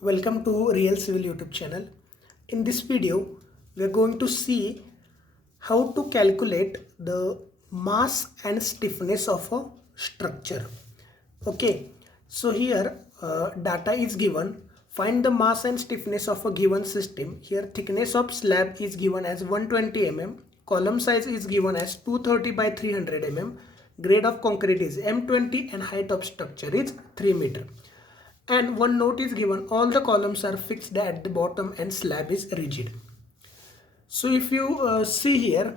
Welcome to Real Civil YouTube channel. In this video, we are going to see how to calculate the mass and stiffness of a structure. Okay, so here data is given. Find the mass and stiffness of a given system. Here thickness of slab is given as 120 mm. Column size is given as 230 by 300 mm. Grade of concrete is M20 and height of structure is 3 meter. And one note is given, all the columns are fixed at the bottom and slab is rigid. So if you see here,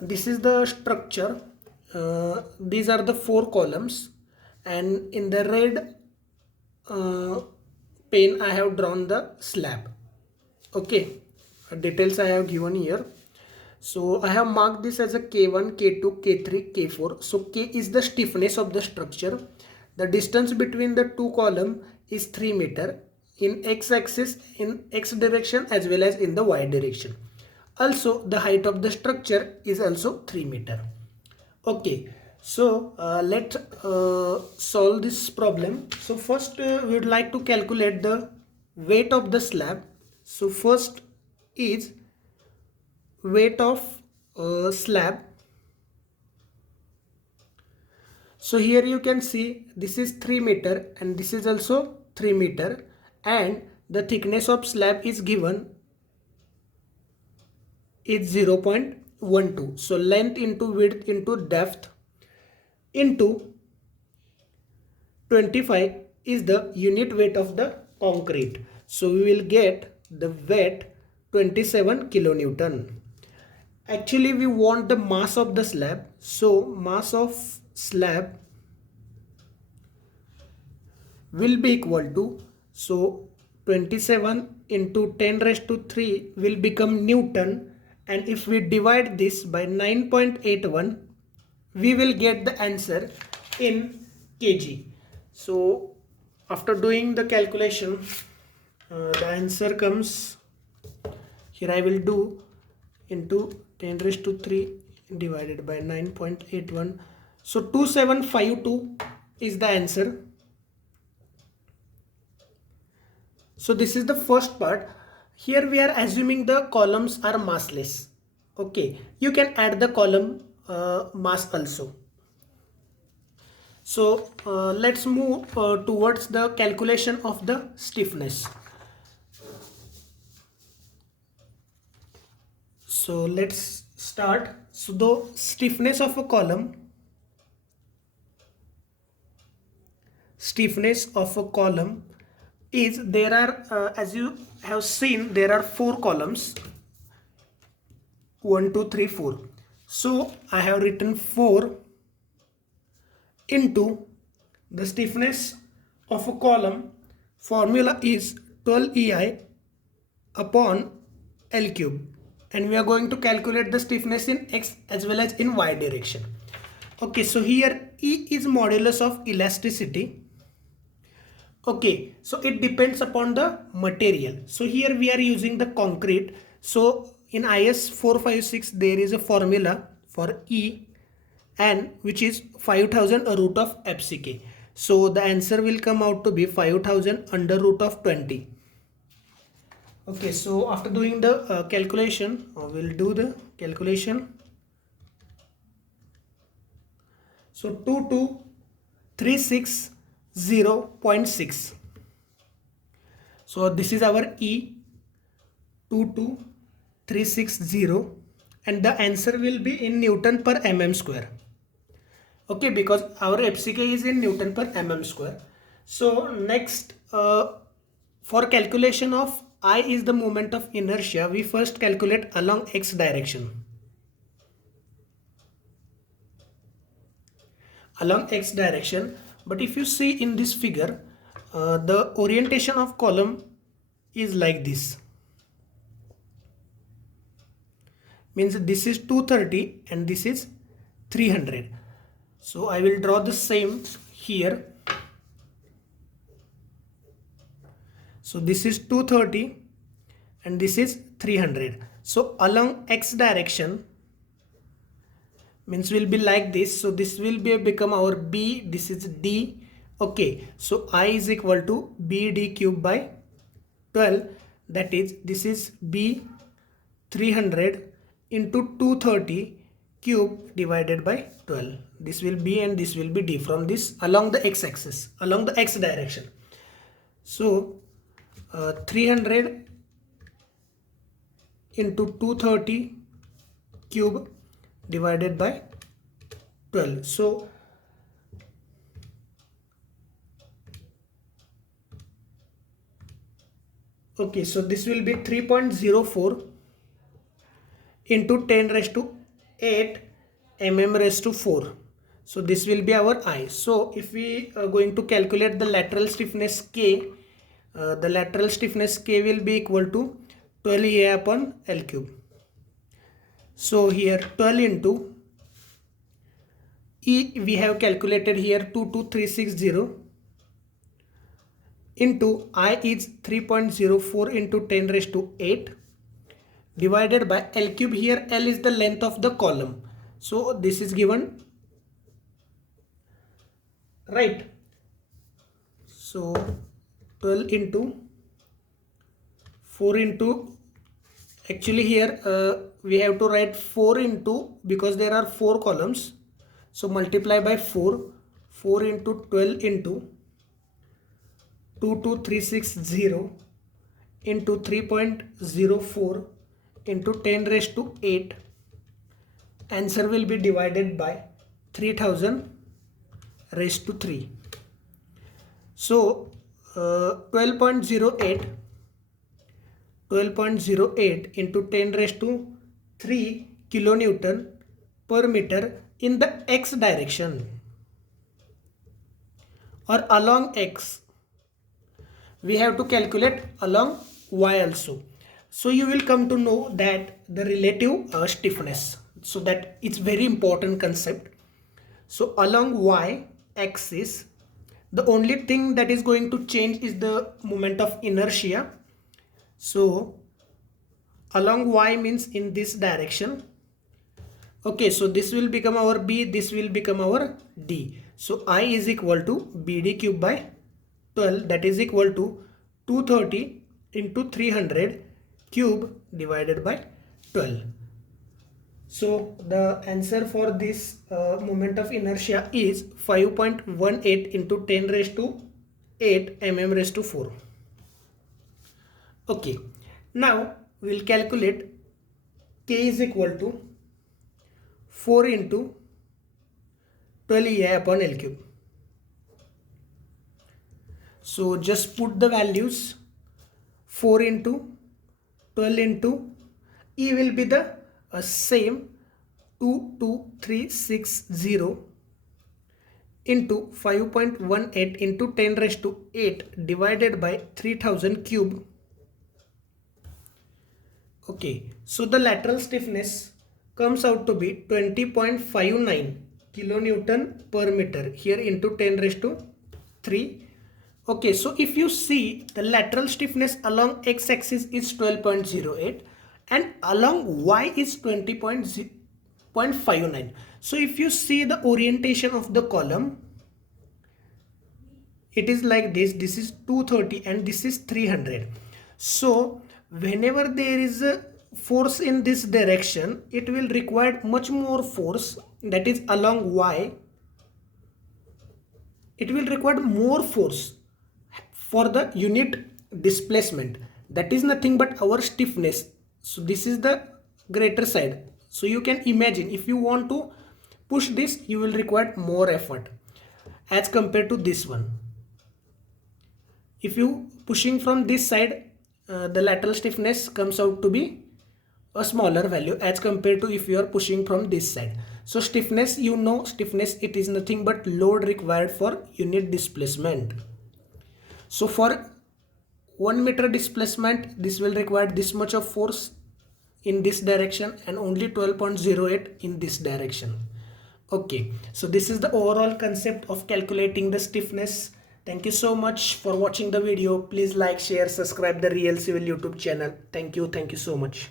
this is the structure. These are the 4 columns, and in the red pen I have drawn the slab. Okay, details I have given here. So I have marked this as a K1, K2, K3, K4. So K is the stiffness of the structure. The distance between the two columns is 3 meter in x axis, in x direction as well as in the y direction. Also the height of the structure is also 3 meter. Okay, so let's solve this problem. So first we would like to calculate the weight of the slab. So first is weight of slab. So here you can see this is 3 meter and this is also 3 meter, and the thickness of slab is given is 0.12. So length into width into depth into 25 is the unit weight of the concrete. So we will get the weight 27 kilonewton. Actually we want the mass of the slab, so mass of slab will be equal to, so 27 into 10 raised to 3 will become Newton, and if we divide this by 9.81 we will get the answer in kg. So after doing the calculation, the answer comes here. I will do into 10 raised to 3 divided by 9.81. So 2752 is the answer. So this is the first part. Here we are assuming the columns are massless. Okay, you can add the column mass also. So let's move towards the calculation of the stiffness. So let's start. So the stiffness of a column, is, there are as you have seen, there are 4 columns, 1 2 3 4. So I have written 4 into the stiffness of a column. Formula is 12 EI upon L cube, and we are going to calculate the stiffness in x as well as in y direction. Okay, so here E is modulus of elasticity. Okay, so it depends upon the material. So here we are using the concrete. So in IS 456 there is a formula for E, and which is 5000 root of FCK. So the answer will come out to be 5000 under root of 20. Okay, so after doing the calculation, we'll do the calculation. So 22360.6. So this is our E, 22360, and the answer will be in Newton per mm square. Okay, because our FCK is in Newton per mm square. So next, for calculation of I is the moment of inertia, we first calculate along x direction. Along x direction, but if you see in this figure, the orientation of column is like this. Means this is 230 and this is 300. So I will draw the same here. So this is 230 and this is 300. So along x direction means will be like this. So this will be become our B, this is D, Okay, so I is equal to BD cube by 12, that is this is B 300 into 230 cube divided by 12. This will be and this will be D from this along the x-axis, along the x direction. So 300 into 230 cube divided by 12. So okay, so this will be 3.04 into 10 raised to 8 mm raised to 4. So this will be our I. So if we are going to calculate the lateral stiffness K, the lateral stiffness K will be equal to 12A upon L cube. So here 12 into E we have calculated here 22360 into I is 3.04 into 10 raised to 8 divided by L cube. Here L is the length of the column. So this is given, right? So 12 into 4 into, actually here we have to write 4 into, because there are 4 columns. So multiply by 4 into 12 into 22360 into 3.04 into 10 raised to 8. Answer will be divided by 3000 raised to 3. So 12.08 into 10 raised to 3 kilonewton per meter in the x direction or along x. We have to calculate along y also. So you will come to know that the relative stiffness. So that it's very important concept. So along y axis, the only thing that is going to change is the moment of inertia. So along y means in this direction. Okay, so this will become our B, this will become our D. So I is equal to BD cube by 12, that is equal to 230 into 300 cube divided by 12. So the answer for this moment of inertia is 5.18 into 10 raised to 8 mm raised to 4. Okay, now we will calculate K is equal to 4 into 12A upon L cube. So just put the values. 4 into 12 into E will be the same 22360 into 5.18 into 10 raised to 8 divided by 3000 cube. Okay, so the lateral stiffness comes out to be 20.59 kilonewton per meter here into 10 raised to 3. Okay, so if you see, the lateral stiffness along x-axis is 12.08 and along y is 20.59. So if you see the orientation of the column, it is like this. This is 230 and this is 300. So whenever there is a force in this direction, it will require much more force, that is along y. It will require more force for the unit displacement, that is nothing but our stiffness. So this is the greater side. So you can imagine, if you want to push this, you will require more effort as compared to this one. If you pushing from this side, the lateral stiffness comes out to be a smaller value as compared to if you are pushing from this side. So stiffness, you know, stiffness, it is nothing but load required for unit displacement. So for 1 meter displacement, this will require this much of force in this direction and only 12.08 in this direction. Okay, so this is the overall concept of calculating the stiffness. Thank you so much for watching the video. Please like, share, subscribe the Real Civil YouTube channel. Thank you so much.